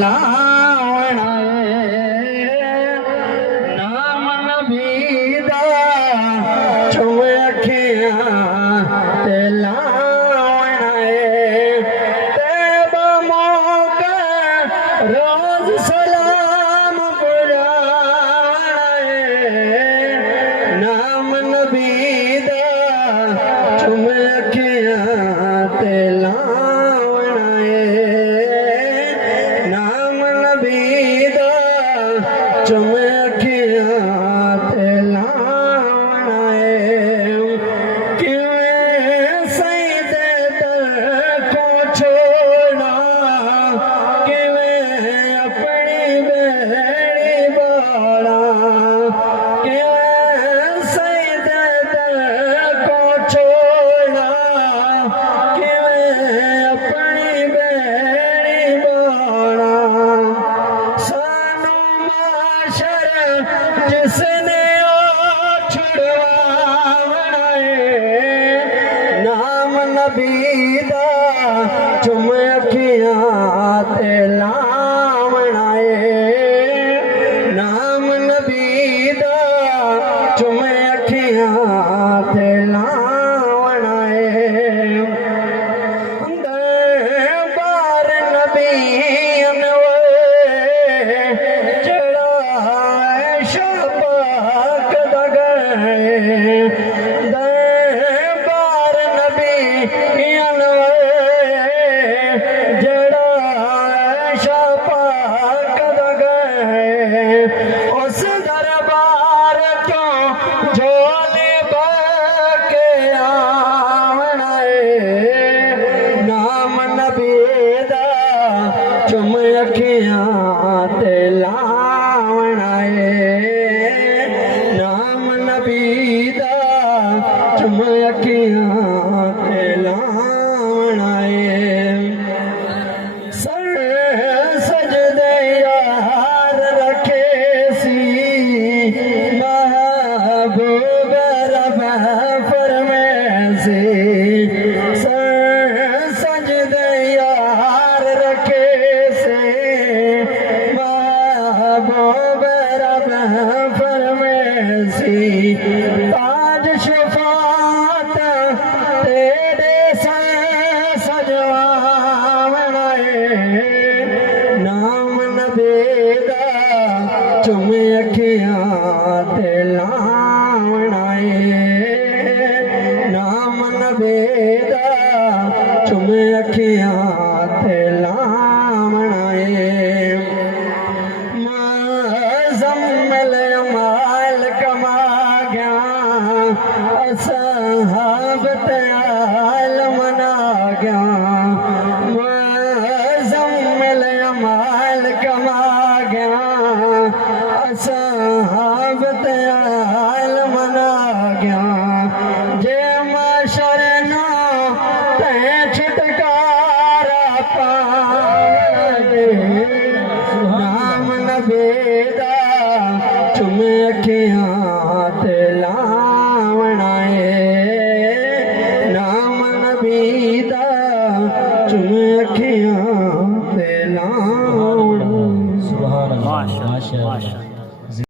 लावणा नाम नबीदा चुम अखियां ते लावणा तेब मौका रोज सलाम पुराणा नाम नबीदा चुम अखियां ते लावणा नाम नबीदा चुम अखियां ते लावणा किवें सईदे दर को छोड़ना किवें अपनी बेड़ी बाड़ा किवें सईदे दर को छोड़ना किवें अपनी बेड़ी बाड़ा सानू माशर जिसने छुड़वावना नाम नबीदा चुम अखियां ते लावणा नाम नबीदा चुम अखियां ते लावणा बार नबीन जड़ा शापाक दगए बार नबीन जड़ा शापाक दगए उस दरबार क्यों झोले बके आवणा नाम नबीदा चुम अखियां ते लावणा नाम नबीदा चुम अखियां ते लावणा सर सजदे यार रखे सी महबूब रब फरमैसी सर सजदे यार रखे से महबूब रब फरमैसी ताज शफात तेरे से सजवावणा नाम नबीदा चुम अखियां ते लावणा नाम नबीदा चुम अखियां ते लावणा मुज़म्मिल माल कमा गया असहाब ते आल मना गया